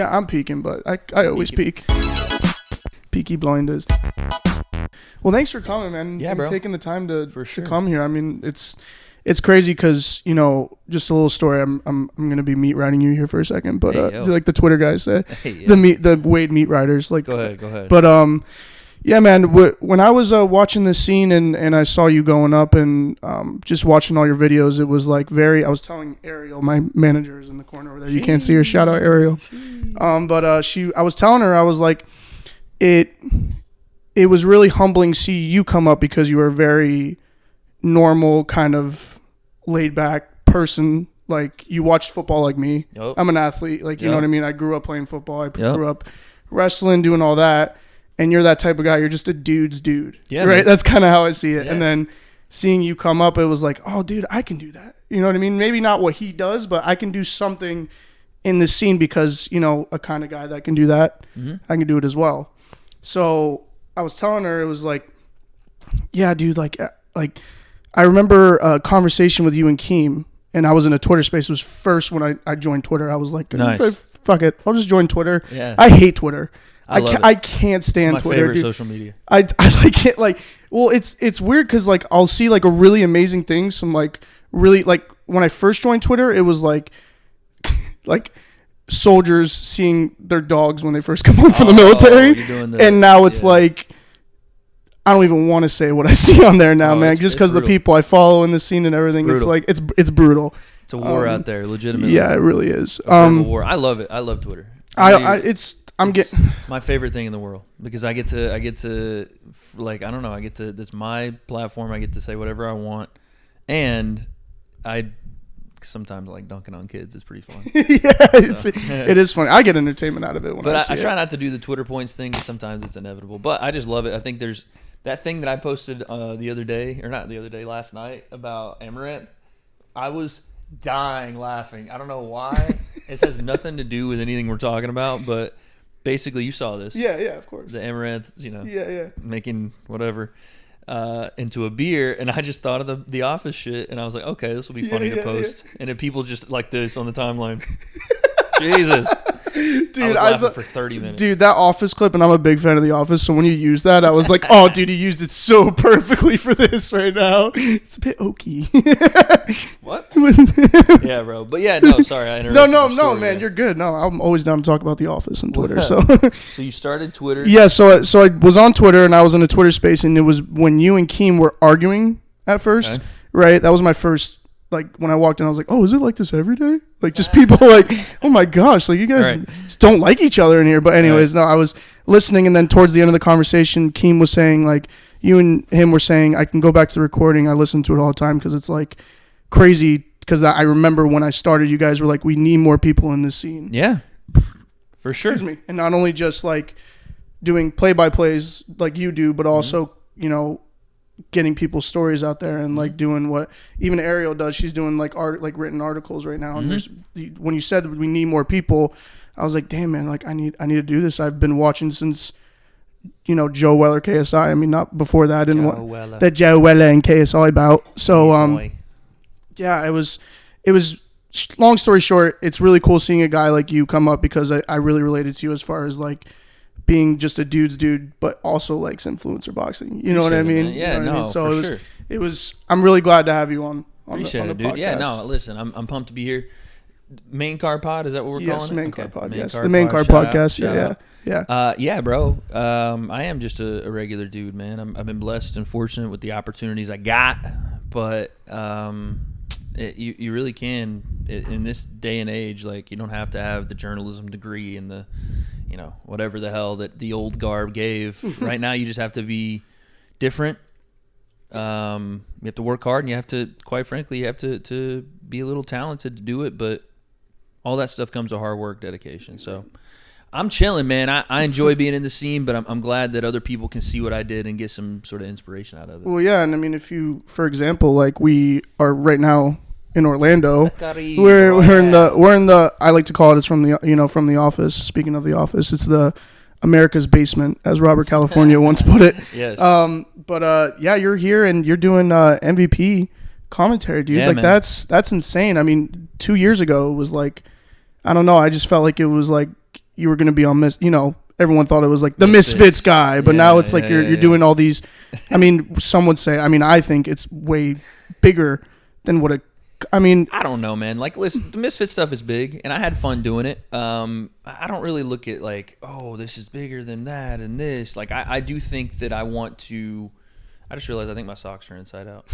Yeah, I'm peeking, but I always peek. Peaky Blinders. Well, thanks for coming, man. Yeah, bro. Taking the time to sure. come here. I mean, it's crazy because, you know, just a little story. I'm gonna be meat riding you here for a second, but like the Twitter guys say, the Wade meat riders. Like, go ahead. But yeah, man. When I was watching this scene and I saw you going up and just watching all your videos, it was like I was telling Ariel, my manager is in the corner over there. You can't see her. Shout out Ariel. But I was telling her, I was like, it was really humbling to see you come up because you were a very normal kind of laid back person. Like, you watched football like me. Yep. I'm an athlete. Like, you know what I mean? I grew up playing football. I grew up wrestling, doing all that. And you're that type of guy. You're just a dude's dude. Yeah, right? Man. That's kind of how I see it. Yeah. And then seeing you come up, it was like, oh, dude, I can do that. You know what I mean? Maybe not what he does, but I can do something in this scene because, you know, a kind of guy that can do that, I can do it as well. So I was telling her, it was like, yeah, dude, like I remember a conversation with you and Keem, and I was in a Twitter space. It was first when I joined Twitter. I was like, nice. Fuck it, I'll just join Twitter. Yeah. I hate Twitter. I can't stand it's my Twitter. Favorite dude. Social media. I like it. Like, well, it's weird because like I'll see like a really amazing thing. Some like really like when I first joined Twitter, it was like like soldiers seeing their dogs when they first come home from the military, and now it's like I don't even want to say what I see on there now, man. Just because the people I follow in the scene and everything, it's like it's brutal. It's a war out there, legitimately. Yeah, it really is. War. I love it. I love Twitter. It's my favorite thing in the world because I get to like, I don't know, it's my platform. I get to say whatever I want, and I sometimes like dunking on kids is pretty fun. It is funny. I get entertainment out of it when I try not to do the Twitter points thing because sometimes it's inevitable, but I just love it. I think there's that thing that I posted last night about Amaranth. I was dying laughing. I don't know why. It has nothing to do with anything we're talking about, but basically you saw this. Yeah, of course. The Amaranth, making whatever into a beer, and I just thought of the Office shit, and I was like, okay, this will be funny to post. And if people just like this on the timeline, Jesus. Dude, I was laughing for 30 minutes. Dude, that Office clip, and I'm a big fan of The Office, so when you used that, I was like, oh, dude, he used it so perfectly for this right now. It's a bit oaky. What? Yeah, bro. But yeah, no, sorry, I interrupted. No, man, you're good. No, I'm always down to talk about The Office on Twitter. So you started Twitter? Yeah, so I was on Twitter, and I was in a Twitter space, and it was when you and Keem were arguing at first, right? That was my first, like, when I walked in, I was like, oh, is it like this every day? Like, just people like, oh my gosh, like, you guys just don't like each other in here. But anyways, no, I was listening, and then towards the end of the conversation, Keem was saying, like, you and him were saying, I can go back to the recording. I listen to it all the time because it's, like, crazy. Because I remember when I started, you guys were like, we need more people in this scene. Yeah, for sure. Excuse me. And not only just, like, doing play-by-plays like you do, but also, you know, getting people's stories out there and like doing what even Ariel does. She's doing like written articles right now. And when you said that we need more people, I was like, damn, man, like I need to do this. I've been watching since, you know, Joe Weller KSI. I mean, not before that. I didn't want that Joe Weller and KSI bout. So yeah, it was long story short, it's really cool seeing a guy like you come up because I really related to you as far as like being just a dude's dude, but also likes influencer boxing. You know what I mean? Yeah, you know no, I mean? So for it was. I'm really glad to have you on Appreciate the it, dude. podcast. Yeah, no, listen, I'm pumped to be here. Main Card Pod, is that what we're calling it? Yes, Main Card Pod. Yes, the Main Card Podcast. Yeah. Yeah, bro. I am just a regular dude, man. I've been blessed and fortunate with the opportunities I got, but you really can in this day and age. Like, you don't have to have the journalism degree and the, you know, whatever the hell that the old garb gave. Right now, you just have to be different. You have to work hard, and you have to, quite frankly, you have to be a little talented to do it. But all that stuff comes with hard work, dedication. So I'm chilling, man. I enjoy being in the scene, but I'm glad that other people can see what I did and get some sort of inspiration out of it. Well, yeah, and I mean, if you, for example, like we are right now in Orlando, we're in the I like to call it, it's from the Office. Speaking of The Office, it's the America's basement, as Robert California once put it. Yes. But yeah, you're here and you're doing MVP commentary, dude. Yeah, like, man. That's insane. I mean, 2 years ago it was like, I don't know, I just felt like it was like you were gonna be on everyone thought it was like the Misfits guy, but now it's like you're doing all these. I mean, some would say. I mean, I think it's way bigger than what it. I mean, I don't know, man. Like, listen, the Misfits stuff is big, and I had fun doing it. I don't really look at like, oh, this is bigger than that and this. Like, I do think that I want to. I just realized I think my socks are inside out.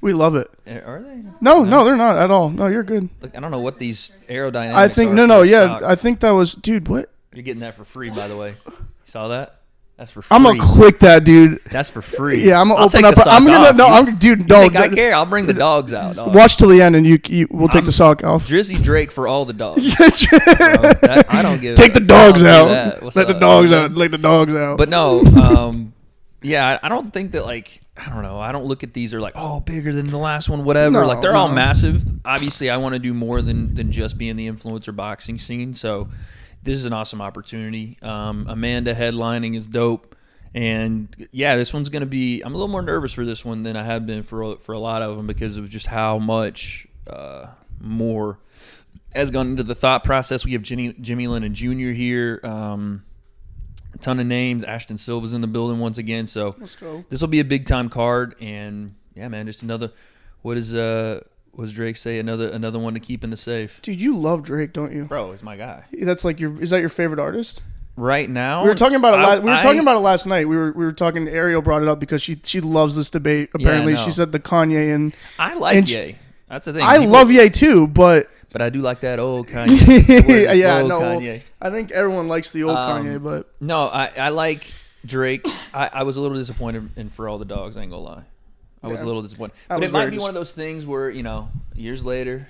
We love it. Are they? No, they're not at all. No, you're good. Like, I don't know what these aerodynamics. I think socks. I think that was, dude. What? You're getting that for free, by the way. You saw that? That's for free. I'm gonna click that, dude. That's for free. Yeah, I'm gonna I'll open take up. the sock I'm gonna off. no. I'm dude. You No, think I care? I'll bring the dogs out. Dog. Watch till the end, and we'll take the sock off. Drizzy Drake for all the dogs. I don't give. Take the dogs out. Let the dogs out. Let the dogs out. But no, yeah, I don't think that like. I don't know. I don't look at these or like, oh, bigger than the last one, whatever. No, like they're all massive. Obviously, I want to do more than just be in the influencer boxing scene. So this is an awesome opportunity. Amanda headlining is dope. And yeah, this one's going to be, I'm a little more nervous for this one than I have been for a lot of them because of just how much more has gone into the thought process. We have Jimmy Lennon Jr. here. A ton of names. Ashton Silva's in the building once again. So let's go. This will be a big time card. And yeah, man, just another, what does Drake say? Another one to keep in the safe. Dude, you love Drake, don't you? Bro, he's my guy. That's like is that your favorite artist? Right now, we were talking about it. We were talking about it last night. We were talking. Ariel brought it up because she loves this debate. Apparently, she said the Kanye and I like Ye. That's the thing. I love Ye too, but I do like that old Kanye. Yeah, no. Kanye. I think everyone likes the old Kanye, but no, I like Drake. I was a little disappointed in For All the Dogs. I ain't gonna lie. I was a little disappointed, but it might be one of those things where years later,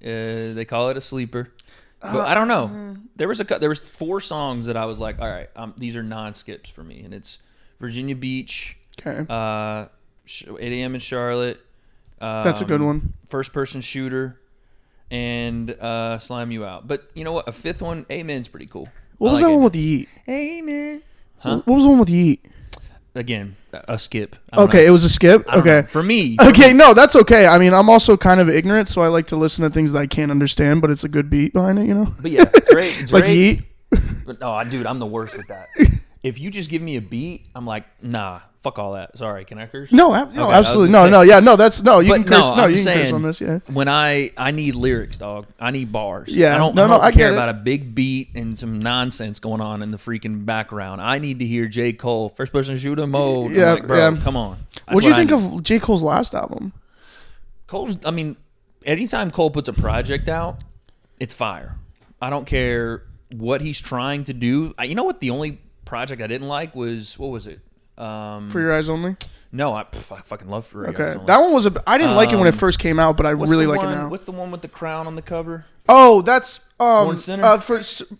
they call it a sleeper. But I don't know. There was 4 songs that I was like, all right, these are non-skips for me, and it's Virginia Beach, 8 a.m. in Charlotte. That's a good one. First Person Shooter, and Slime You Out. But you know what? A 5th one, Amen's pretty cool. What was that one with Yeet? Amen. Huh? What was the one with Yeet? Again, a skip. Okay, it was a skip? Okay. For me. Okay, no, that's okay. I mean, I'm also kind of ignorant, so I like to listen to things that I can't understand, but it's a good beat behind it, But yeah, Drake like Yeet? But no, dude, I'm the worst with that. If you just give me a beat, I'm like, nah, fuck all that. Sorry, can I curse? No, absolutely. You can curse. You can curse on this, yeah. When I need lyrics, dog. I need bars. Yeah. I don't care about a big beat and some nonsense going on in the freaking background. I need to hear J. Cole, first person shooter mode. Yeah, like, bro, come on. What do you think of J. Cole's last album? Anytime Cole puts a project out, it's fire. I don't care what he's trying to do. You know what? The only project I didn't like was, what was it? For Your Eyes Only? No, I fucking love For Your Eyes Only. That one was I didn't like it when it first came out, but I really like it now. What's the one with the crown on the cover? Oh, that's Born Sinner?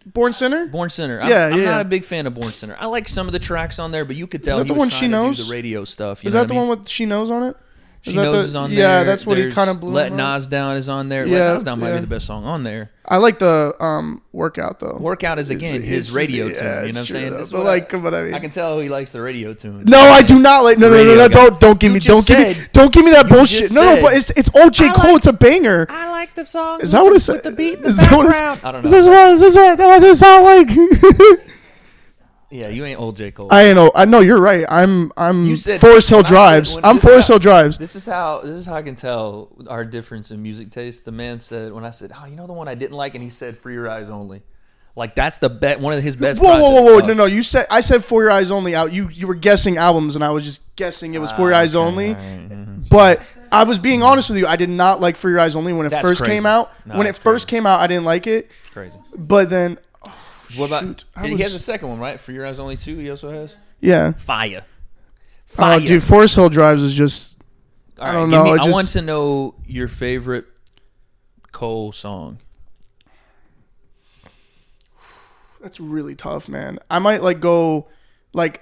Born Sinner? Born Sinner. I'm not a big fan of Born Sinner. I like some of the tracks on there, but you could tell he was trying to do the radio stuff. Is that the one with She Knows on it? She Knows is on there. Yeah, that's what he kind of blew. Let Nas Down is on there. Let Nas Down might be the best song on there. I like the Workout though. Workout is again his radio tune. You know what I'm saying? But I can tell he likes the radio tune. No, I do not like. No. Don't give me that bullshit. No, but it's old J. Cole. It's a banger. I like the song. Is that what it said? With the beat in the background. I don't know. Is this what? Oh, this sound like. Yeah, you ain't old J. Cole. I know. I know. You're right. I'm Forest Hill Drives. I'm Forest Hill Drives. This is how I can tell our difference in music taste. The man said when I said, "Oh, you know the one I didn't like," and he said, "For Your Eyes Only." Like that's one of his best. Whoa! No. I said For Your Eyes Only out. You were guessing albums, and I was just guessing it was For Your Eyes Only. Right. Mm-hmm. But I was being honest with you. I did not like For Your Eyes Only when it first came out. When it first came out, I didn't like it. It's crazy. But then. What about? He has a second one, right? For Your Eyes Only 2. He also has. Yeah. Fire. Oh, dude, Forest Hill Drives is just. I don't know. I want to know your favorite Cole song. That's really tough, man. I might go,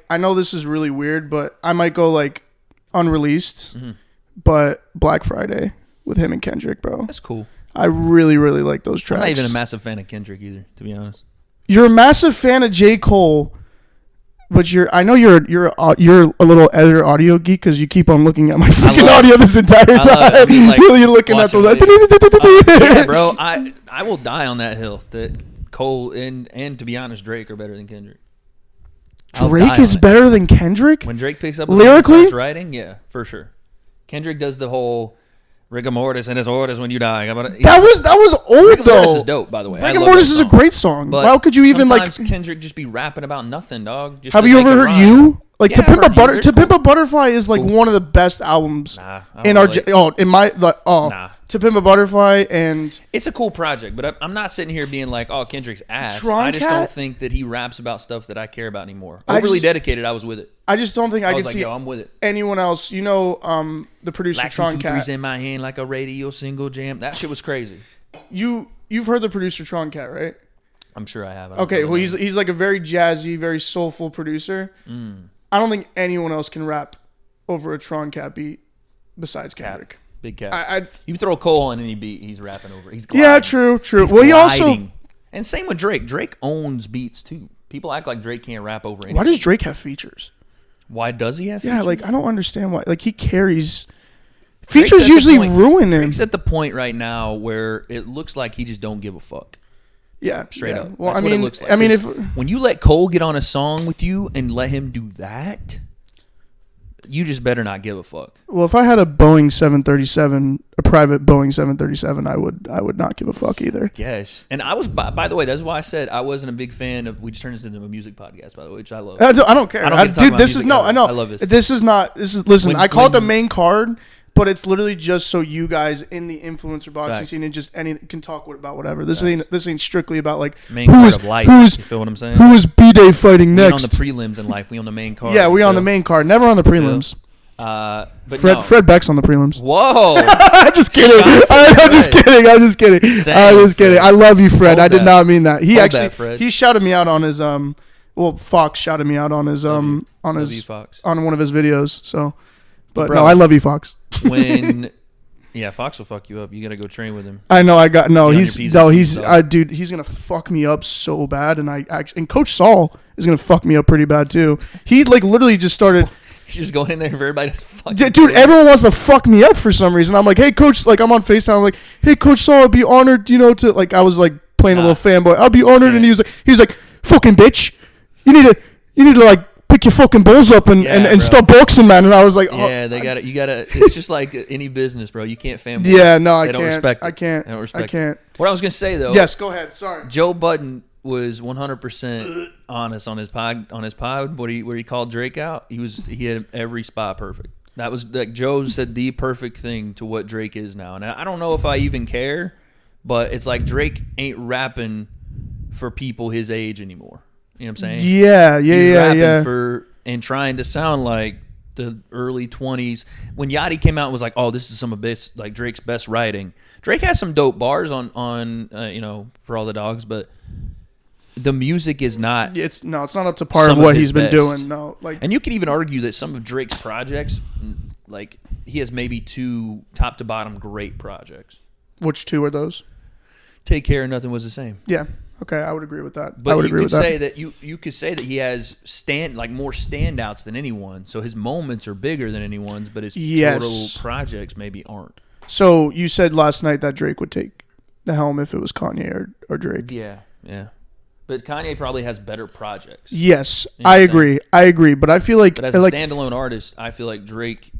I know this is really weird, but I might go unreleased, but Black Friday with him and Kendrick, bro. That's cool. I really, really like those tracks. I'm not even a massive fan of Kendrick either, to be honest. You're a massive fan of J. Cole, but I know you're a little editor audio geek because you keep on looking at my freaking audio this entire time. You're looking at the. Yeah, bro. I will die on that hill. That Cole and to be honest, Drake are better than Kendrick. Drake is better than Kendrick? When Drake picks up lyrically, and starts writing, yeah, for sure. Kendrick does the whole rigor mortis and his orders when you die. That was old rigor though. Mortis is dope, by the way. Rigor mortis is a great song. But how could you even sometimes Kendrick just be rapping about nothing, dog? Just have you ever heard You? Like yeah, To Pimp a Butterfly is like one of the best albums in our To Pimp a Butterfly, and it's a cool project, but I'm not sitting here being like, oh, Kendrick's ass. Tron I just Cat? don't think that he raps about stuff that I care about anymore. Overly dedicated, I was with it. I just don't think I could like, see I'm with it. anyone else. You know, the producer Like Tron 2 Cat. 3s in my hand like a radio single jam. That shit was crazy. You've heard the producer Tron Cat, right? I'm sure I have. Okay, well he's like a very jazzy, very soulful producer. I don't think anyone else can rap over a Tron Cat beat besides Kendrick. Big Cat. You throw Cole on any beat, he's rapping over. He's gliding. Yeah, true. He's well, gliding. he also and same with Drake. Drake owns beats too. People act like Drake can't rap over anything. Why does Drake have features? Why does he have features? Yeah, like I don't understand why. Like he carries features usually ruin him. Drake's at the point right now where it looks like he just don't give a fuck. Yeah, straight up. Well, That's what it looks like. I mean, when you let Cole get on a song with you and let him do that, you just better not give a fuck. Well, if I had a Boeing 737, a private Boeing 737, I would not give a fuck either. Yes, and I was by the way, that's why I said I wasn't a big fan of. We just turned this into a music podcast, by the way, which I love. I don't care, dude. This is I know. I love this. This is not. This is listen. I call it the main card. But it's literally just so you guys in the influencer boxing scene and just can talk about whatever. This ain't strictly about like main card of life. You feel what I'm saying? Who is B-Day fighting next? We on the prelims in life. We on the main card. Yeah, we on the main card. Never on the prelims. But Fred Beck's on the prelims. Whoa! I'm just kidding. I'm just kidding. I love you, Fred. I did not mean that. He shouted me out on his Fox shouted me out on his on one of his videos. So, but no, I love you, Fox. Fox will fuck you up. You gotta go train with him. I know. He's dude. He's gonna fuck me up so bad, and Coach Saul is gonna fuck me up pretty bad too. He like literally just started. He's just going in there for everybody to fuck. Yeah, dude, everyone wants to fuck me up for some reason. I'm like, hey, Coach. Like I'm on FaceTime. I'm like, hey, Coach Saul, I'd be honored, to like I was like playing a little fanboy. I'll be honored, and he was like, fucking bitch. You need to like. Pick your fucking balls up and start boxing, man. And I was like, yeah, you gotta. It's just like any business, bro. You can't fanboy. Yeah, no, I can't. Don't respect it. I can't. They don't respect I can't. It. What I was gonna say though. Yes, go ahead. Sorry. Joe Budden was 100% honest on his pod. Where he called Drake out. He had every spot perfect. That was like Joe said the perfect thing to what Drake is now. And I don't know if I even care, but it's like Drake ain't rapping for people his age anymore. You know what I'm saying? Yeah. And trying to sound like the early 20s. When Yachty came out and was like, "Oh, this is some of this like Drake's best writing." Drake has some dope bars on For All the Dogs, but the music is not. It's not up to par of what he's been doing. No, and you could even argue that some of Drake's projects, like he has maybe 2 top to bottom great projects. Which 2 are those? Take Care and Nothing Was the Same. Yeah. Okay, I would agree with that. But you could say that you could say that he has more standouts than anyone. So his moments are bigger than anyone's, but his total projects maybe aren't. So you said last night that Drake would take the helm if it was Kanye or Drake. Yeah. But Kanye probably has better projects. Yes, I agree. But I feel like, as a standalone artist, I feel like Drake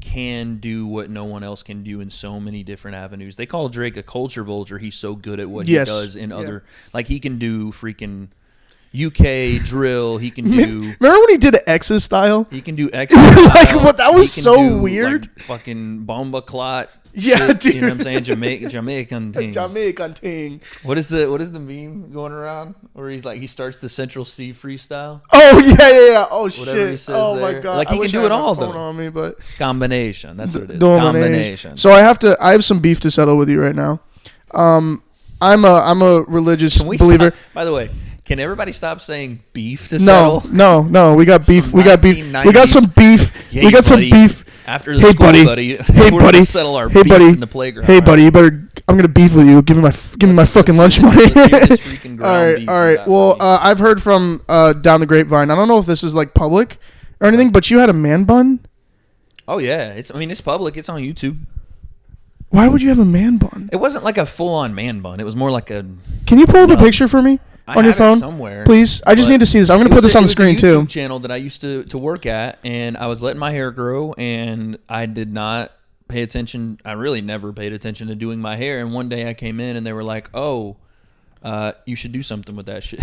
can do what no one else can do in so many different avenues. They call Drake a culture vulture. He's so good at what he does in other... Like, he can do freaking UK drill. He can do... Remember when he did X's style? He can do X's style. That was so weird. Like, fucking bomba clot. Yeah, shit, dude. You know what I'm saying? Jamaican thing. Jamaican thing. What is the meme going around where he's like, he starts the Central C freestyle? Oh, yeah. Oh, whatever shit. He says my God. Like, he can do it all, though. On me, but combination. That's what it is. Combination. So I have some beef to settle with you right now. I'm a religious believer. By the way, can everybody stop saying beef to settle? No. We got beef. We got beef. We got some beef. Yeah, we got some beef. After the school, buddy. We're gonna settle our beef in the playground. Hey, buddy, you better. I'm gonna beef with you. Give me my fucking lunch money. All right. Well, I've heard from down the grapevine. I don't know if this is like public or anything, but you had a man bun. Oh yeah, it's public. It's on YouTube. Why would you have a man bun? It wasn't like a full-on man bun. It was more like a... Can you pull up a picture for me on your phone? Somewhere. Please? I just need to see this. I'm going to put this on the screen, too. It was a YouTube channel that I used to work at, and I was letting my hair grow, and I did not pay attention. I really never paid attention to doing my hair, and one day I came in, and they were like, oh, you should do something with that shit.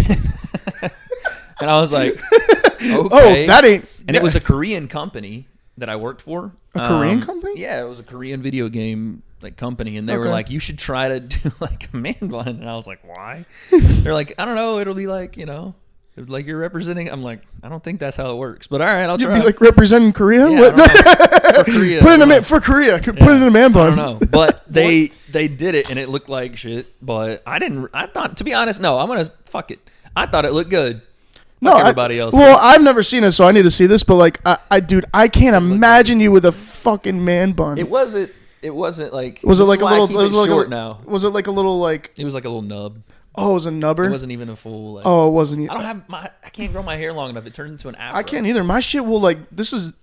And I was like, okay. Oh, that ain't... And it was a Korean company that I worked for. A Korean company? Yeah, it was a Korean video game company, and they were like, you should try to do like a man bun. And I was like, why? They're like, I don't know, it'll be like, like you're representing. I'm like, I don't think that's how it works, but all right, I'll try. You'd be like representing Korea? Yeah, for Korea. Put it in a man bun. I don't know, but they did it, and it looked like shit. But I thought, to be honest, no, I'm gonna fuck it. I thought it looked good. No, everybody else. Well, I've never seen it, so I need to see this. But like, I can't imagine you with a fucking man bun. It wasn't like. Was it like a little? It was like short now. Was it like a little like? It was like a little nub. Oh, it was a nubber. It wasn't even a full. Like, oh, it wasn't. I can't grow my hair long enough. It turned into an afro. I can't either. My shit will like. This is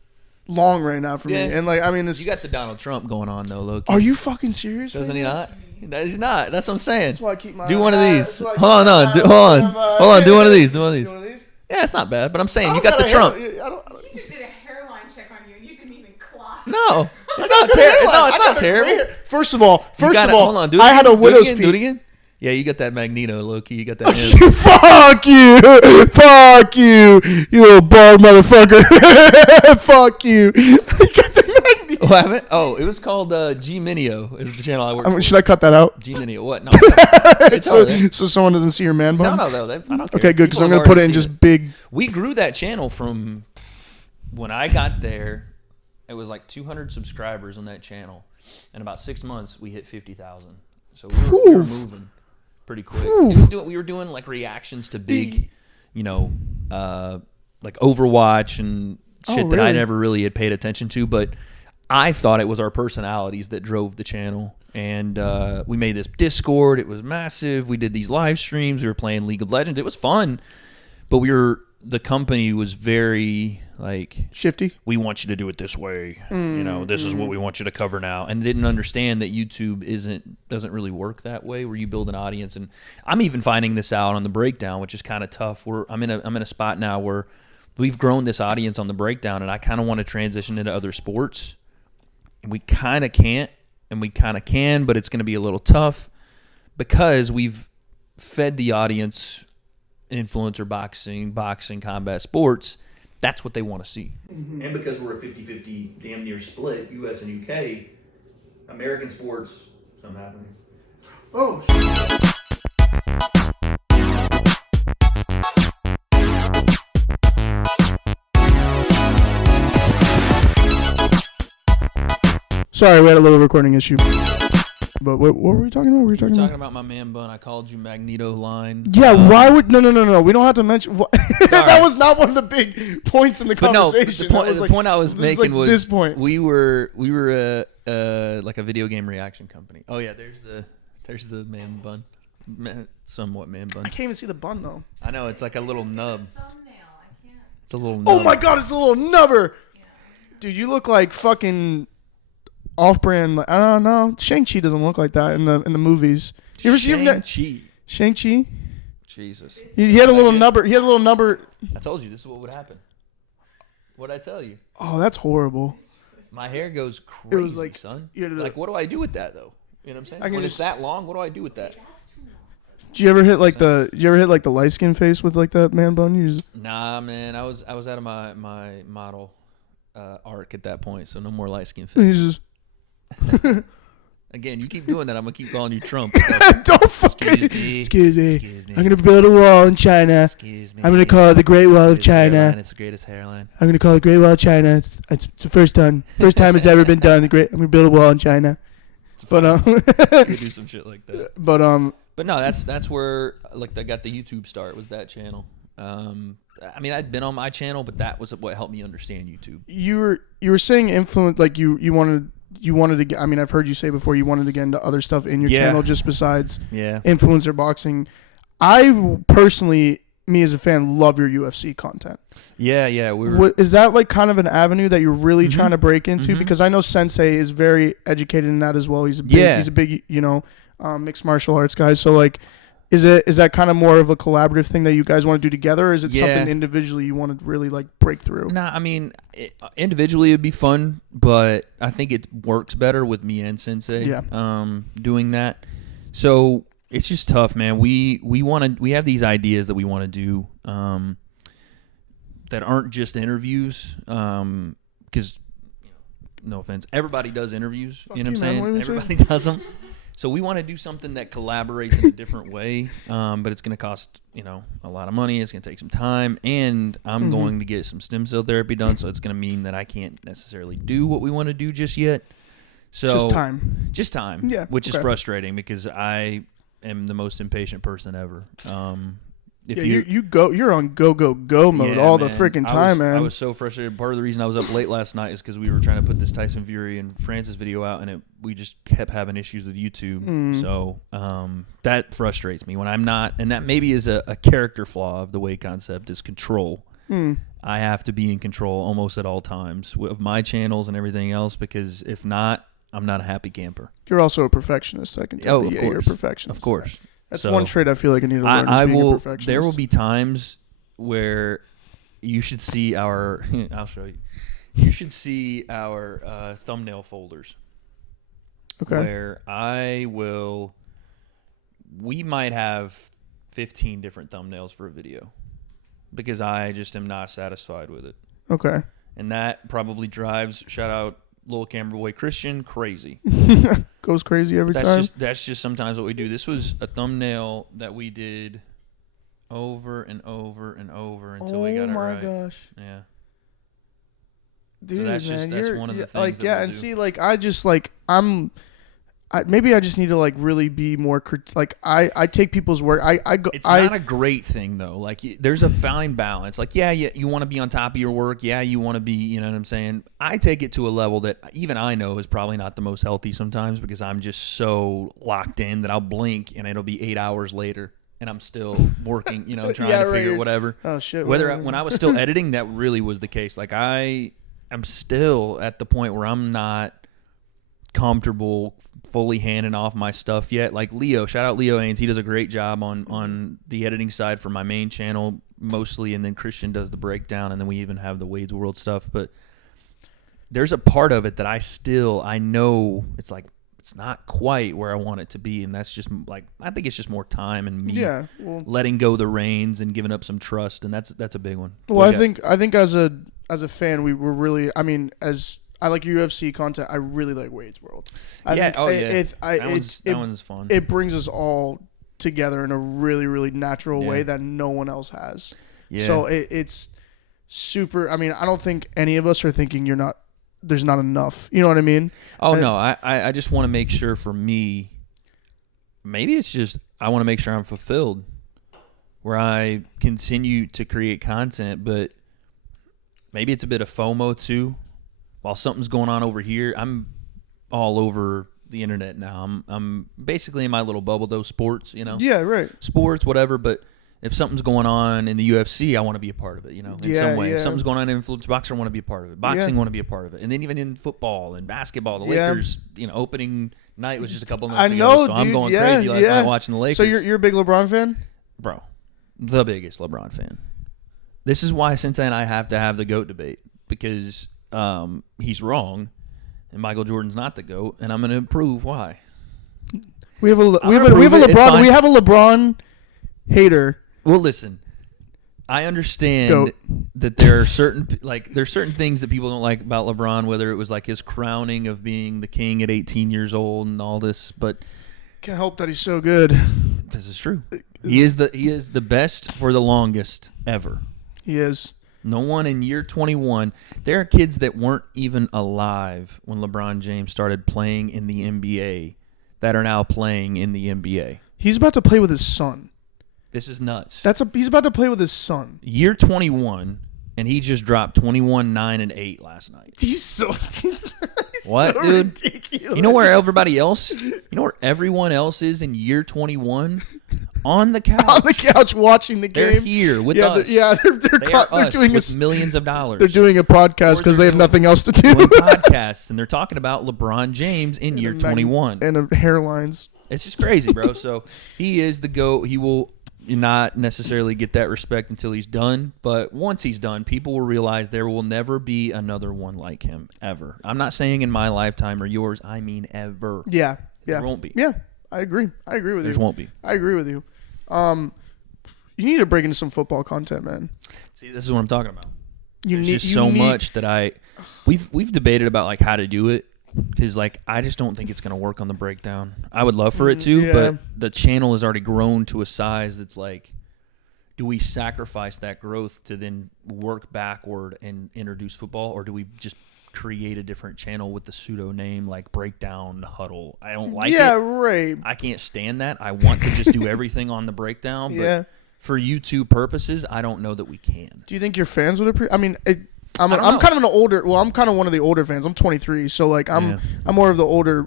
long right now for me, and like, I mean, it's. You got the Donald Trump going on though, low-key. Are you fucking serious? Doesn't he not? He's not. That's what I'm saying. That's why I keep my. Do one of these. Hold on. Hold on. Do one of these. Do one of these. Yeah, it's not bad, but I'm saying you got the Trump. He just did a hairline check on you, and you didn't even clock. No, it's not terrible. No, it's not terrible. First of all, hold on. I had a widow's peak. Do it again. Yeah, you got that Magneto, low key. You got that. Fuck you, you little bald motherfucker. Fuck you. You got the Magneto. What happened? Oh, it was called G Minio. Is the channel I work for. Should I cut that out? G Minio. What? No. So someone doesn't see your man bun? No. I don't care. Okay, good, because I'm gonna put it in just big. We grew that channel from when I got there. It was like 200 subscribers on that channel. In about 6 months, we hit 50,000. So we were moving pretty quick. We were doing like reactions to big, like Overwatch and shit that I never really had paid attention to. But I thought it was our personalities that drove the channel. And we made this Discord. It was massive. We did these live streams. We were playing League of Legends. It was fun. But the company was very like shifty. We want you to do it this way. This is what we want you to cover now. And didn't understand that YouTube doesn't really work that way, where you build an audience. And I'm even finding this out on the breakdown, which is kind of tough. I'm in a spot now where we've grown this audience on the breakdown, and I kind of want to transition into other sports. And we kind of can't, and we kind of can, but it's going to be a little tough because we've fed the audience influencer boxing, combat sports. That's what they want to see. Mm-hmm. And because we're a 50-50 damn near split, US and UK, American sports, something happening. Oh, shit. Sorry, we had a little recording issue. But what were we talking about? We were talking about my man bun. I called you Magneto line. Yeah, why would... No. We don't have to mention... That was not one of the big points in the conversation. No, the point I was making was... this point. We were like a video game reaction company. Oh, yeah, there's the man bun. Somewhat man bun. I can't even see the bun, though. I know, it's like a little nub. It's a little nub. Oh, my God, it's a little nubber. Yeah. Dude, you look like fucking... off-brand, I don't know. Shang-Chi doesn't look like that in the movies. Shang-Chi? Jesus. He had a little number. I told you this is what would happen. What'd I tell you? Oh, that's horrible. My hair goes crazy, it was like, son. Like, what do I do with that, though? You know what I'm saying? When it's that long, what do I do with that? Did you ever hit like the light skin face with like that man bun? Nah, man. I was out of my model arc at that point, so no more light skin face. Again, you keep doing that, I'm gonna keep calling you Trump. Don't fucking excuse me. I'm gonna build a wall in China. I'm gonna call it the Great Wall of China. It's the greatest hairline. I'm gonna call it Great Wall of China. It's the first time it's ever been done. I'm gonna build a wall in China. But you do some shit like that. But no, that's where like I got the YouTube start, was that channel. I mean, I'd been on my channel, but that was what helped me understand YouTube. You were saying influence, like you wanted to get, I mean, I've heard you say before you wanted to get into other stuff in your channel just besides influencer boxing. I personally me as a fan, love your UFC content. Yeah. Is that like kind of an avenue that you're really trying to break into? Because I know Sensei is very educated in that as well. He's a big, mixed martial arts guy. So like, is that kind of more of a collaborative thing that you guys want to do together, or is it something individually you want to really like break through? Nah, I mean, individually it'd be fun, but I think it works better with me and Sensei. Doing that. So it's just tough, man. We have these ideas that we want to do that aren't just interviews, because no offense, everybody does interviews. You know what I'm saying? Everybody does them. So we want to do something that collaborates in a different way, but it's going to cost, a lot of money. It's going to take some time, and I'm going to get some stem cell therapy done, so it's going to mean that I can't necessarily do what we want to do just yet. So just time. Yeah. Which is frustrating because I am the most impatient person ever. You're on go mode all the freaking time, man. I was so frustrated. Part of the reason I was up late last night is because we were trying to put this Tyson Fury and Francis video out, and we just kept having issues with YouTube. So that frustrates me when I'm not, and that maybe is a character flaw of the Wade concept is control. I have to be in control almost at all times of my channels and everything else, because if not, I'm not a happy camper. You're also a perfectionist. I can tell you. You're a perfectionist. Of course. That's one trait I feel like I need to learn. A perfectionist. There will be times where you should see our. I'll show you. You should see our thumbnail folders. Okay. Where we might have 15 different thumbnails for a video, because I just am not satisfied with it. Okay. And that probably drives, shout out little camera boy Christian, crazy. Goes crazy every time. That's just sometimes what we do. This was a thumbnail that we did over and over and over until we got it right. Oh my gosh. Yeah. Dude, so that's one of the things. And do. See, like I just like maybe I just need to like really be more like I take people's work. It's not a great thing though. Like there's a fine balance. Like you want to be on top of your work. Yeah, you want to be. You know what I'm saying? I take it to a level that even I know is probably not the most healthy sometimes, because I'm just so locked in that I'll blink and it'll be 8 hours later and I'm still working. Trying to figure whatever. Oh shit. When I was still editing, that really was the case. Like I'm still at the point where I'm not comfortable fully handing off my stuff yet. Like Leo, shout out Leo Ains, he does a great job on the editing side for my main channel mostly, and then Christian does the breakdown, and then we even have the Wade's World stuff. But there's a part of it that I know it's like it's not quite where I want it to be, and that's just like I think it's just more time and me letting go the reins and giving up some trust, and that's a big one. Well, I think as a fan, we were really, I mean, as I like UFC content, I really like Wade's World. That one's fun. It brings us all together in a really, really natural way that no one else has. Yeah. So it's super. I mean, I don't think any of us are thinking there's not enough. You know what I mean? Oh, no. I just want to make sure for me, maybe it's just I want to make sure I'm fulfilled, where I continue to create content, but maybe it's a bit of FOMO too. While something's going on over here, I'm all over the internet now. I'm basically in my little bubble, though. Sports, Yeah, right. Sports, whatever. But if something's going on in the UFC, I want to be a part of it, in some way. Yeah. If something's going on in influence boxer, I want to be a part of it. Boxing, I want to be a part of it. And then even in football and basketball, the Lakers, opening night was just a couple minutes ago. So dude, I'm going crazy last night watching the Lakers. So you're a big LeBron fan? Bro, the biggest LeBron fan. This is why Sensei and I have to have the GOAT debate, because he's wrong, and Michael Jordan's not the GOAT, and I'm going to prove why. We have a LeBron hater. Well, listen, I understand that there are certain things that people don't like about LeBron, whether it was like his crowning of being the king at 18 years old and all this, but can't help that he's so good. This is true. He is the best for the longest ever. He is. No one in year 21. There are kids that weren't even alive when LeBron James started playing in the NBA that are now playing in the NBA. He's about to play with his son. This is nuts. He's about to play with his son. Year 21, and he just dropped 21, 9, and 8 last night. He's what, so dude? Ridiculous. You know where everybody else? You know where everyone else is in year 21? on the couch. On the couch watching the They're game. here with us. They're doing with millions of dollars. They're doing a podcast because they have nothing else to do. Doing podcasts, and they're talking about LeBron James in year 21. And hairlines. It's just crazy, bro. So he is the GOAT. He will not necessarily get that respect until he's done. But once he's done, people will realize there will never be another one like him, ever. I'm not saying in my lifetime or yours. I mean ever. Yeah. There won't be. Yeah, I agree. I agree with you. There won't be. I agree with you. You need to break into some football content, man. See, this is what I'm talking about. There's just so much that we've debated about like how to do it, because like I just don't think it's going to work on the breakdown. I would love for it to, but the channel has already grown to a size that's like, do we sacrifice that growth to then work backward and introduce football, or do we just create a different channel with the pseudo name like Breakdown Huddle? I don't like it. Yeah, right. I can't stand that. I want to just do everything on the breakdown, but for YouTube purposes, I don't know that we can. Do you think your fans would appreciate? I mean, I'm kind of an older. Well, I'm kind of one of the older fans. I'm 23, so like I'm more of the older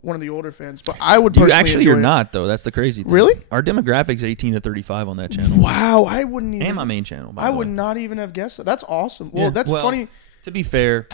one of the older fans. But I would personally actually you're not though. That's the crazy thing. Really? Our demographic's 18 to 35 on that channel. Wow, I wouldn't even. And my main channel. I would not even have guessed that. That's awesome. Well, that's funny. To be fair,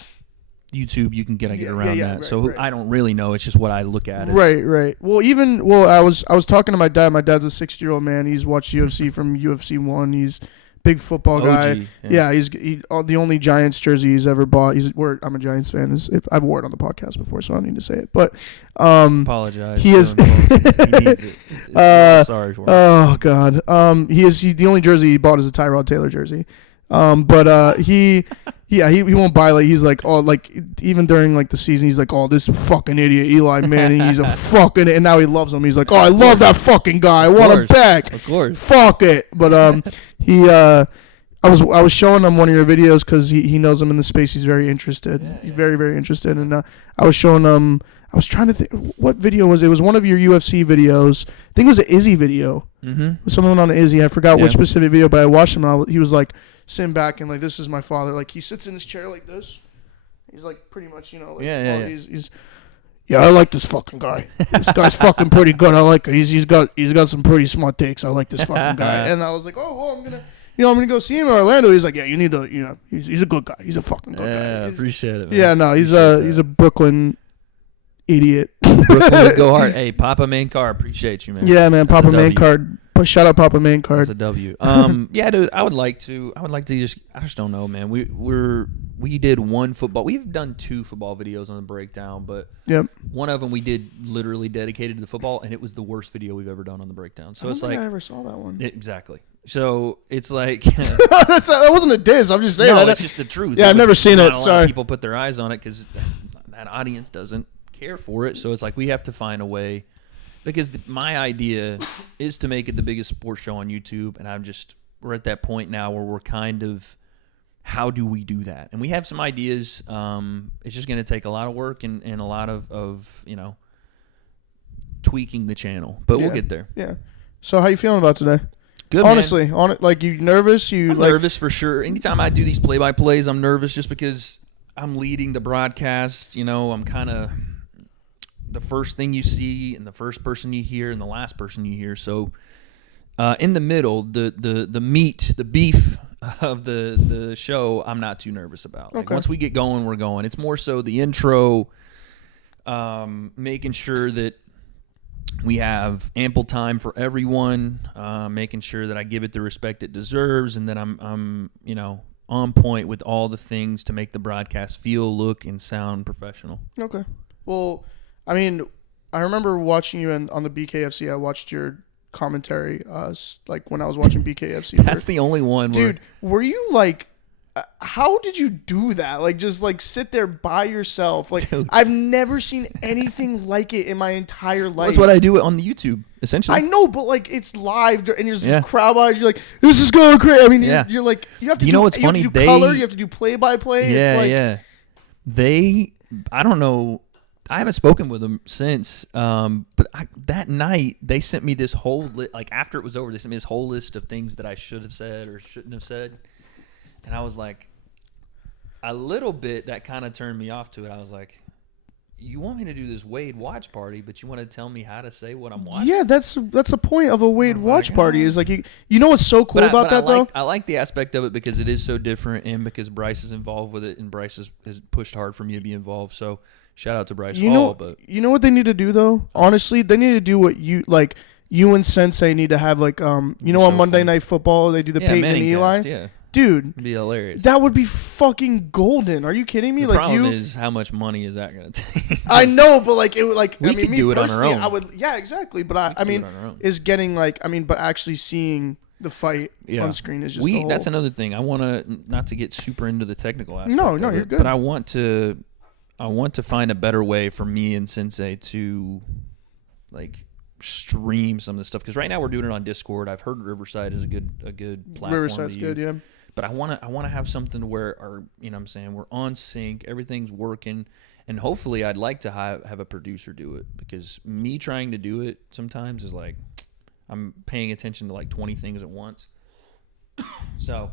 YouTube, you can get around that. Right, so right. I don't really know. It's just what I look at. Right. Well, I was talking to my dad. My dad's a 60-year-old man. He's watched UFC from UFC 1. He's a big football guy. Yeah, he's the only Giants jersey he's ever bought. I'm a Giants fan. I've worn it on the podcast before, so I don't need to say it. But apologize. He is. He needs it. It's sorry for him. Oh God. He's the only jersey he bought is a Tyrod Taylor jersey. He won't buy, like, he's like, oh, like, even during like the season, he's like, oh, this fucking idiot Eli Manning, he's a fucking, and now he loves him. He's like, oh, I love that fucking guy, I want him back. Of course. Fuck it. But I was showing him one of your videos because he knows I'm in the space. He's very interested. He's very, very interested. And I was showing him. I was trying to think what video was it. It was one of your UFC videos. I think it was an Izzy video. Mm-hmm. Someone on Izzy. I forgot which specific video, but I watched him. And he was like sitting back and like, this is my father. Like he sits in his chair like this. He's like pretty much, you know. Like, He's I like this fucking guy. This guy's fucking pretty good. I like him. He's got some pretty smart takes. I like this fucking guy. And I was like, oh, well, I'm gonna go see him in Orlando. He's like, yeah, you need to, he's a good guy. He's a fucking good guy. Yeah, appreciate it, man. Yeah, no, he's a Brooklyn idiot. Brooklyn would go hard. Hey, Papa Main Car, appreciate you, man. Yeah, man, Papa Main Card. Shout out Papa Main Card. That's a W. Yeah, dude, I would like to just, I just don't know, man. We did one football. We've done 2 football videos on the breakdown, but one of them we did literally dedicated to the football, and it was the worst video we've ever done on the breakdown. So it's like, I ever saw that one. Exactly. So it's like that wasn't a diss. I'm just saying. No, that's just the truth. Yeah, I've never seen it. A lot of people put their eyes on it because that audience doesn't care for it. So it's like we have to find a way, because my idea is to make it the biggest sports show on YouTube, and we're at that point now where we're kind of, how do we do that? And we have some ideas. It's just going to take a lot of work and a lot of tweaking the channel, but we'll get there. Yeah. So how you feeling about today? Good, honestly, like, you nervous? I'm nervous for sure. Anytime I do these play-by-plays, I'm nervous just because I'm leading the broadcast. I'm kind of the first thing you see and the first person you hear and the last person you hear. So in the middle, the meat, the beef of the show, I'm not too nervous about. Like, once we get going, we're going. It's more so the intro, making sure that we have ample time for everyone, making sure that I give it the respect it deserves, and that I'm on point with all the things to make the broadcast feel, look, and sound professional. Okay. Well, I mean, I remember watching you on the BKFC. I watched your commentary, like when I was watching BKFC. That's the only one. Dude, were you like, how did you do that? Like, just like sit there by yourself. Like, dude, I've never seen anything like it in my entire life. That's what I do on the YouTube, essentially. I know, but like, it's live and there's crowd eyes. You're like, this is going crazy. I mean, you're like, you have to. You know what's funny? You have to do color. You have to do play-by-play. Yeah, it's like, I don't know. I haven't spoken with them since, but that night they sent me this whole like after it was over, they sent me this whole list of things that I should have said or shouldn't have said. And I was like, a little bit, that kind of turned me off to it. I was like, you want me to do this Wade watch party, but you want to tell me how to say what I'm watching? Yeah, that's the point of a Wade watch party is like you know what's so cool about that though? I like the aspect of it because it is so different and because Bryce is involved with it and Bryce has pushed hard for me to be involved. So shout out to Bryce Hall. But you know what they need to do though? Honestly, they need to do what you like. You and Sensei need to have like on Monday Night Football they do the Peyton and Eli. Yeah. Dude, it'd be hilarious. That would be fucking golden. Are you kidding me? The problem is how much money is that going to take? I know, but like it would like we could do it on our own. I would, yeah, exactly. But I mean, is getting like but actually seeing the fight on screen is just that's another thing. I want to not to get super into the technical aspect. No, you're good. But I want to find a better way for me and Sensei to like stream some of this stuff because right now we're doing it on Discord. I've heard Riverside is a good platform. Riverside's good, yeah. But I want to have something where we're on sync, everything's working, and hopefully I'd like to have a producer do it because me trying to do it sometimes is like I'm paying attention to like 20 things at once. So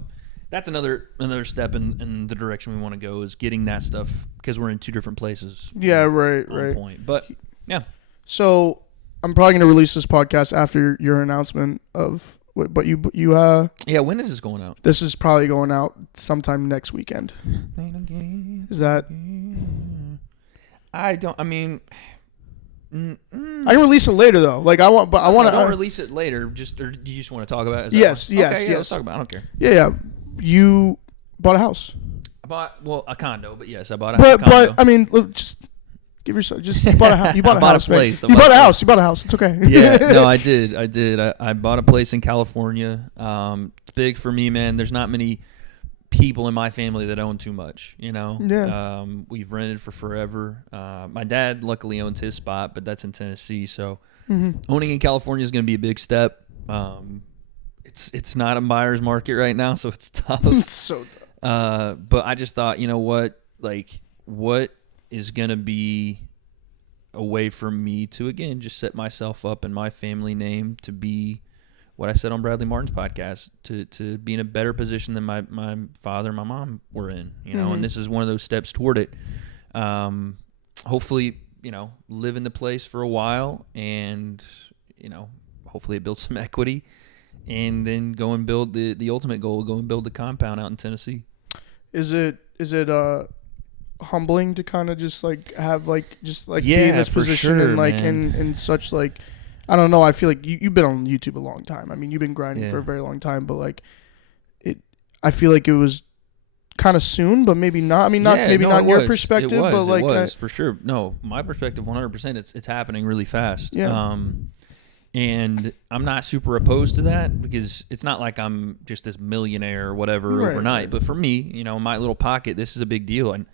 that's another step in the direction we want to go is getting that stuff because we're in two different places. Yeah, right. Point. But yeah. So I'm probably gonna release this podcast after your announcement of. But you yeah, when is this going out? This is probably going out sometime next weekend. Is that? I can release it later though. Like I want to. Don't release it later. Or do you just want to talk about it? Yes. Let's talk about it. I don't care. Yeah. You bought a house. I bought a condo, but yes, I bought a condo. But I mean, look, just. Give yourself you bought a house. You bought a house. Place. You bought a house. You bought a house. It's okay. Yeah, no, I did. I bought a place in California. It's big for me, man. There's not many people in my family that own too much. Yeah. We've rented for forever. My dad luckily owns his spot, but that's in Tennessee. So owning in California is going to be a big step. It's not a buyer's market right now, so it's tough. It's so tough. But I just thought, you know what? Like, what is going to be a way for me to, again, just set myself up and my family name to be what I said on Bradley Martin's podcast, to be in a better position than my father and my mom were in, and this is one of those steps toward it. Hopefully, live in the place for a while and, hopefully it builds some equity and then go and build the ultimate goal, go and build the compound out in Tennessee. Is it humbling to kind of just like have like be in this position and like in such like I don't know, I feel like you've been on YouTube a long time. I mean, you've been grinding for a very long time, but like I feel like it was kind of soon, but maybe not. I mean, not in your perspective, but like it was for sure. No, my perspective 100%. It's happening really fast. Yeah. And I'm not super opposed to that because it's not like I'm just this millionaire or whatever overnight. Right. But for me, in my little pocket, this is a big deal. And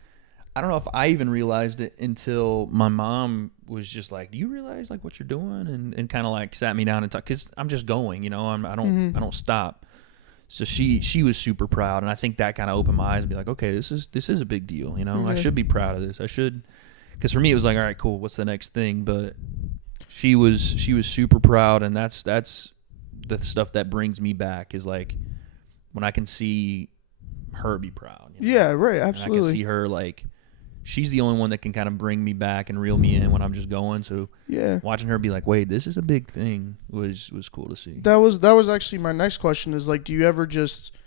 I don't know if I even realized it until my mom was just like, "Do you realize like what you're doing?" And kind of like sat me down and talked because I'm just going, I don't stop. So she was super proud, and I think that kind of opened my eyes and be like, okay, this is a big deal, I should be proud of this. I should, because for me it was like, all right, cool, what's the next thing? But she was super proud, and that's the stuff that brings me back is like when I can see her be proud. Yeah, right, absolutely. And I can see her like. She's the only one that can kind of bring me back and reel me in when I'm just going. So watching her be like, "Wait, this is a big thing," was cool to see. That was actually my next question. Is like, do you ever just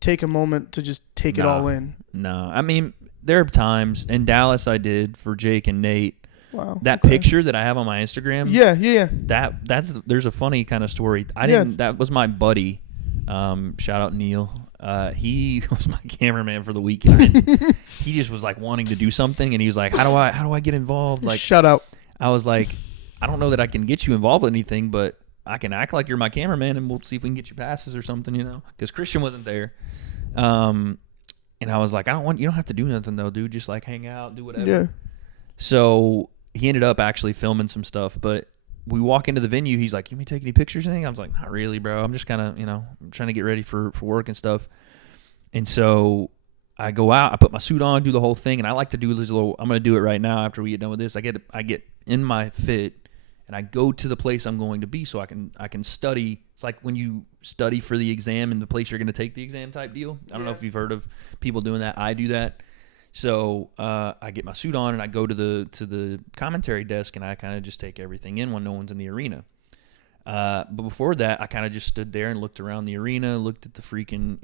take a moment to just take it all in? No, I mean there are times in Dallas I did for Jake and Nate. Wow, that picture that I have on my Instagram. Yeah. There's a funny kind of story. That was my buddy. Shout out Neil. He was my cameraman for the weekend. He just was like wanting to do something, and he was like, "How do I get involved?" Like, shout out. I was like, "I don't know that I can get you involved with anything, but I can act like you're my cameraman, and we'll see if we can get you passes or something, Because Christian wasn't there, and I was like, you don't have to do nothing though, dude. Just like hang out, do whatever." Yeah. So he ended up actually filming some stuff, but. We walk into the venue. He's like, "You want me to take any pictures?" I was like, "Not really, bro. I'm just kind of, I'm trying to get ready for work and stuff." And so I go out. I put my suit on, do the whole thing, and I like to do this little. I'm going to do it right now after we get done with this. I get in my fit, and I go to the place I'm going to be so I can study. It's like when you study for the exam in the place you're going to take the exam type deal. I don't know if you've heard of people doing that. I do that. So I get my suit on and I go to the commentary desk and I kind of just take everything in when no one's in the arena. But before that, I kind of just stood there and looked around the arena, looked at the freaking,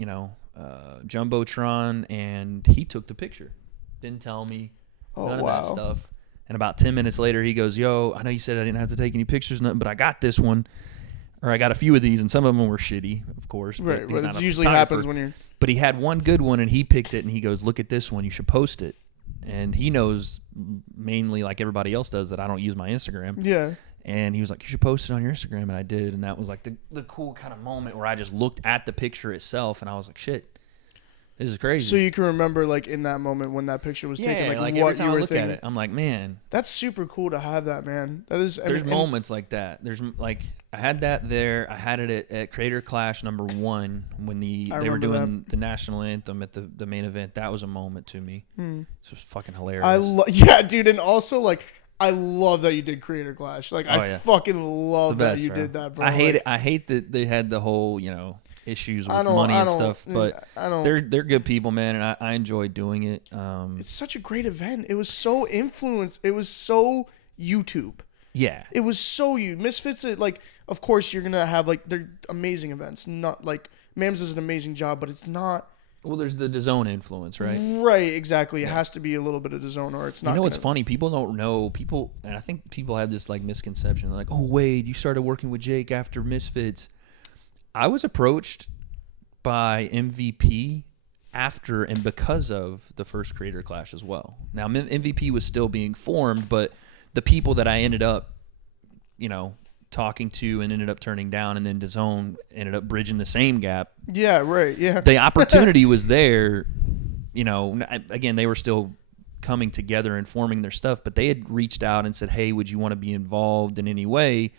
Jumbotron, and he took the picture. Didn't tell me none of that stuff. And about 10 minutes later, he goes, yo, I know you said I didn't have to take any pictures, nothing, but I got this one. Or I got a few of these, and some of them were shitty, of course. Right, but it usually happens when you're... But he had one good one, and he picked it, and he goes, look at this one. You should post it. And he knows mainly, like everybody else does, that I don't use my Instagram. Yeah. And he was like, you should post it on your Instagram. And I did. And that was like the cool kind of moment where I just looked at the picture itself, and I was like, shit. This is crazy. So you can remember, like, in that moment when that picture was taken, like what every time you were I look thinking. at it, I'm like, man. That's super cool to have that, man. That is. There's moments like that. There's, like, I had that there. I had it at Creator Clash #1 when they were doing the national anthem at the main event. That was a moment to me. This was fucking hilarious. Yeah, dude. And also, like, I love that you did Creator Clash. Like, fucking love that you did that, bro. I hate it. I hate that they had the whole, issues with money and stuff, but they're good people, man, and I enjoy doing it. It's such a great event. It was so influenced. It was so YouTube. Yeah, it was so Misfits. Like, of course, you're gonna have like they're amazing events. Not like Mams does an amazing job, but it's not. Well, there's the DAZN influence, right? Right, exactly. It has to be a little bit of DAZN, or it's not. What's funny? People don't know. And I think people have this like misconception, like, oh, Wade, you started working with Jake after Misfits. I was approached by MVP after and because of the first Creator Clash as well. Now, MVP was still being formed, but the people that I ended up, talking to and ended up turning down, and then DAZN ended up bridging the same gap. Yeah, right, yeah. The opportunity was there. Again, they were still coming together and forming their stuff, but they had reached out and said, hey, would you want to be involved in any way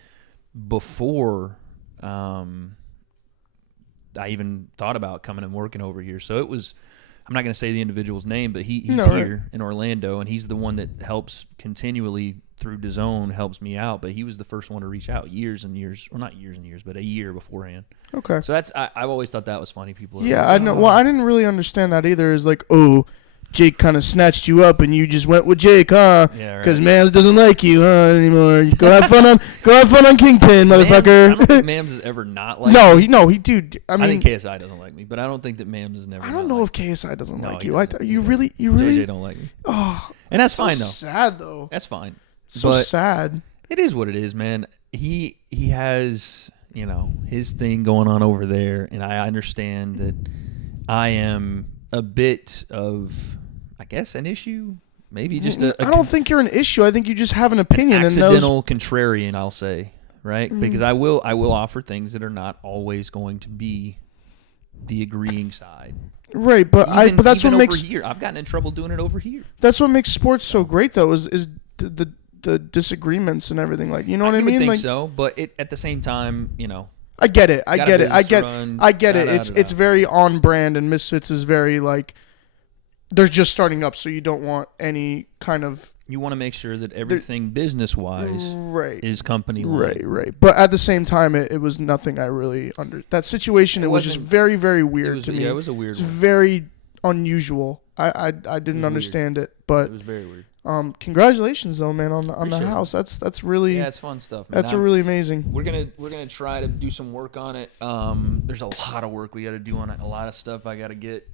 before I even thought about coming and working over here. So it was, I'm not going to say the individual's name, but he's here in Orlando, and he's the one that helps continually through DAZN, helps me out. But he was the first one to reach out years and years, well, not years and years, but a year beforehand. Okay. So that's, I've always thought that was funny. People. Yeah, I know. Well, I didn't really understand that either. It's like, oh, Jake kind of snatched you up, and you just went with Jake, huh? Yeah, right. Because Mams doesn't like you, anymore. Go have fun on Kingpin, motherfucker. I don't think Mams has ever not liked me. Dude. I think KSI doesn't like me, but I don't think that Mams has never. I don't know if KSI doesn't like you. You really. JJ don't like me. Oh, and that's fine though. Sad though. That's fine. So sad. It is what it is, man. He has his thing going on over there, and I understand that I am a bit of, I guess, an issue. Maybe just I don't think you're an issue. I think you just have an opinion. Accidental contrarian, I'll say, right? Because I will offer things that are not always going to be the agreeing side. Right, but that's what makes here. I've gotten in trouble doing it over here. That's what makes sports so great, though, is the disagreements and everything. Like, you know what I mean? I think like, so, but at the same time, I get it. I get it. It's very on brand, and Misfits is very like. They're just starting up, so you don't want any kind of... You want to make sure that everything business-wise is company-like. Right. But at the same time, it was nothing I really... That situation, it was just very, very weird to me. Yeah, it was a weird one. Very unusual. I didn't understand it, but... It was very weird. Congratulations, though, man, on the house. That's really... Yeah, it's fun stuff, man. That's really amazing. We're gonna try to do some work on it. There's a lot of work we got to do on it. A lot of stuff I got to get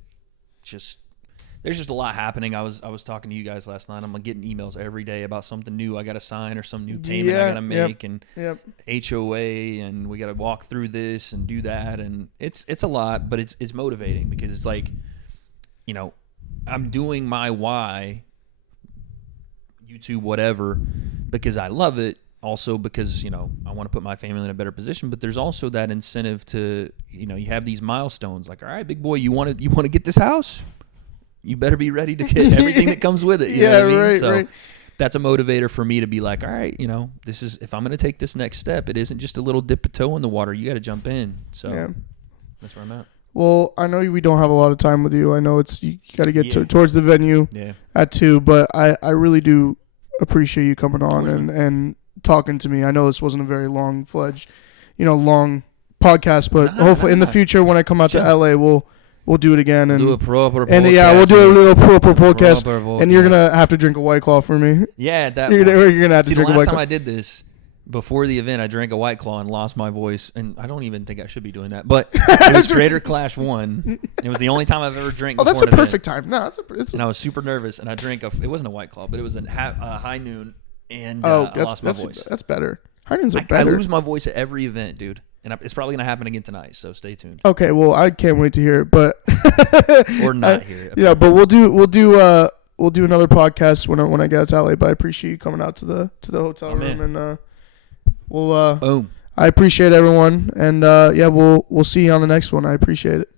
There's just a lot happening. I was talking to you guys last night. I'm getting emails every day about something new I got to sign or some new payment I got to make and HOA, and we got to walk through this and do that, and it's a lot, but it's motivating because it's like, I'm doing my why, YouTube, whatever, because I love it. Also because, I want to put my family in a better position, but there's also that incentive to, you have these milestones like, all right, big boy, you want to get this house? You better be ready to get everything that comes with it. You know what I mean? So that's a motivator for me to be like, all right, this is, if I'm going to take this next step, it isn't just a little dip a toe in the water. You got to jump in. So that's where I'm at. Well, I know we don't have a lot of time with you. I know you got to get towards the venue at 2, but I really do appreciate you coming on and talking to me. I know this wasn't a very long podcast, but hopefully in the future when I come out to LA, we'll we'll do it again. And do a proper podcast. And yeah, we'll do a little proper podcast. Proper and you're gonna have to drink a White Claw for me. Yeah, you're gonna have to drink a White Claw. The last time I did this, before the event, I drank a White Claw and lost my voice, and I don't even think I should be doing that. But it was Greater Clash 1. It was the only time I've ever drank. Oh, that's a perfect time. No, and I was super nervous, and I drank it wasn't a White Claw, but it was a high noon, and I lost my voice. That's better. High noons are better. I lose my voice at every event, dude, and it's probably gonna happen again tonight. So stay tuned. Okay, well, I can't wait to hear it, but or not hear it. Yeah, but we'll do another podcast when I get out to LA. But I appreciate you coming out to the hotel room, and we'll boom. I appreciate everyone, and yeah, we'll see you on the next one. I appreciate it.